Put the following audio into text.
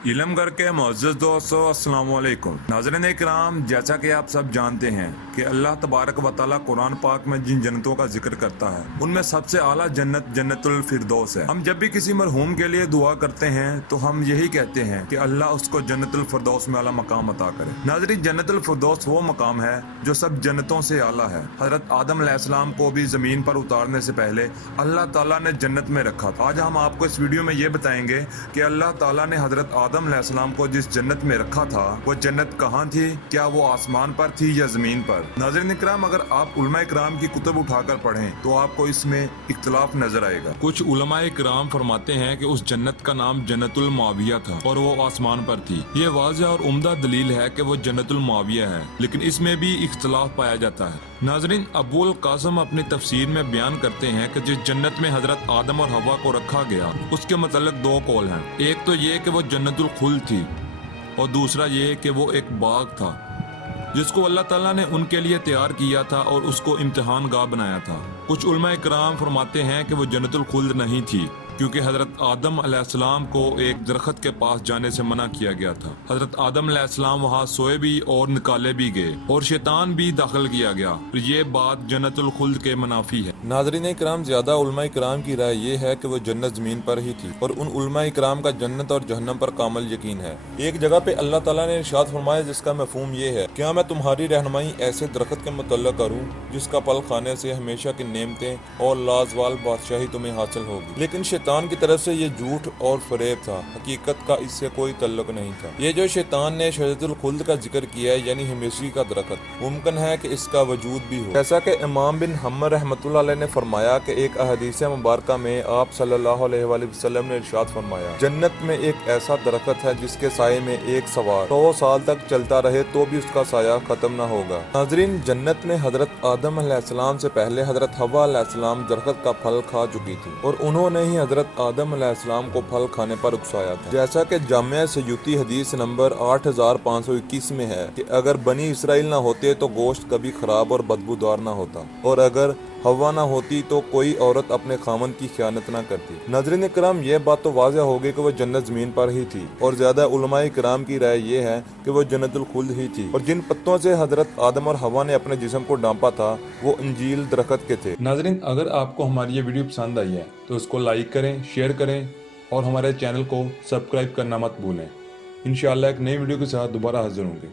इलम घर के मुअज़्ज़ज़ दोस्तों अस्सलाम वालेकुम। नाज़रीन इकराम, जैसा कि आप सब जानते हैं कि अल्लाह तबारक व तआला कुरान पाक में जिन जन्नतों का जिक्र करता है उनमें सबसे आला जन्नत जन्नतुल फिरदौस है। हम जब भी किसी मरहूम के लिए दुआ करते हैं तो हम यही कहते हैं कि अल्लाह उसको जन्नतुल फिरदौस में आला मकाम अता करे। नाज़रीन, जन्नतुल फिरदौस वो मकाम है जो सब जन्नतों से आला है। हज़रत आदम अलैहिस्सलाम को भी ज़मीन पर उतारने से पहले अल्लाह ताला ने जन्नत में रखा था। आज हम आपको इस वीडियो में ये बताएंगे कि अल्लाह ताला ने हज़रत आदम अलैहिस्सलाम को जिस जन्नत में रखा था वो जन्नत कहाँ थी, क्या वो आसमान पर थी या जमीन पर। नाज़रीन इकराम, अगर आप उलमा इकराम की कुतुब उठाकर पढ़ें तो आपको इसमें इख्तिलाफ नजर आएगा। कुछ उलमा इकराम फरमाते हैं कि उस जन्नत का नाम जन्नतुल मुआविया था और वो आसमान पर थी। ये वाज़ेह और उम्दा दलील है कि वो जन्नतुल मुआविया है, लेकिन इसमें भी इख्तिलाफ पाया जाता है। नाज़रीन, अबुल कासिम अपनी तफसीर में बयान करते हैं कि जिस जन्नत में हजरत आदम और हवा को रखा गया उसके मतलब दो कौल हैं। एक तो ये कि वो जन्नतुल खुल्द थी और दूसरा ये कि वो एक बाग था जिसको अल्लाह ताला ने उनके लिए तैयार किया था और उसको इम्तिहान गाह बनाया था। कुछ उलमा इकराम फरमाते हैं कि वो जन्नतुल खुल्द नहीं थी क्योंकि हजरत आदम अलैहिस्सलाम को एक दरख्त के पास जाने से मना किया गया था। हजरत आदम अलैहिस्सलाम वहाँ सोए भी और निकाले भी गए और शैतान भी दाखिल किया गया। ये बात जन्नतुल खुल्द के मुनाफी है। नाज़रीन इकराम, ज्यादा उलमा इकराम की राय ये है कि वो जन्नत जमीन पर ही थी और उन उलमा इकराम का जन्नत और जहन्नम पर कामिल यकीन है। एक जगह पे अल्लाह ताला ने इरशाद फरमाया जिसका मफहूम ये है, क्या मैं तुम्हारी रहनुमाई ऐसे दरख्त के मुतल्लिक़ करूँ जिसका फल खाने से हमेशा की नेमतें और लाजवाल बादशाही तुम्हें हासिल होगी। लेकिन शैतान की तरफ से ये झूठ और फरेब था, हकीकत का इससे कोई तल्लुक नहीं था। ये जो शैतान ने शजरतुल खुल्द का जिक्र किया है यानी हमेशगी का दरख्त, मुमकिन है कि इसका वजूद भी हो। जैसा कि इमाम बिन हम्मर रहमतुल्लाह अलैह ने फरमाया कि एक अहदीस मुबारका में आप सल्लल्लाहु अलैहि वसल्लम ने इरशाद फरमाया, जन्नत में एक ऐसा दरख्त है जिसके साये में एक सवार 100 साल तक चलता रहे तो भी उसका साया खत्म न होगा। नाज़रीन, जन्नत में हजरत आदम अलैहिस्सलाम से पहले हजरत हवा अलैहिस्सलाम दरख्त का फल खा चुकी थी और उन्होंने ही हजरत आदम अलैहिस्सलाम को फल खाने पर उकसाया था। जैसा कि जामिया सयूती हदीस नंबर 8521 में है कि अगर बनी इसराइल ना होते तो गोश्त कभी खराब और बदबूदार ना होता और अगर हवा ना होती तो कोई औरत अपने खामन की खयानत ना करती। नाज़रीन इकराम, ये बात तो वाज़ेह हो गई कि वो जन्नत ज़मीन पर ही थी और ज़्यादा उलमा इकराम की राय ये है कि वो जन्नतुल खुल्द ही थी और जिन पत्तों से हजरत आदम और हवा ने अपने जिस्म को डांपा था वो इंजील दरख्त के थे। नाज़रीन, अगर आपको हमारी ये वीडियो पसंद आई है तो इसको लाइक करें, शेयर करें और हमारे चैनल को सब्सक्राइब करना मत भूलें। इंशाअल्लाह एक नई वीडियो के साथ दोबारा हाजिर होंगे।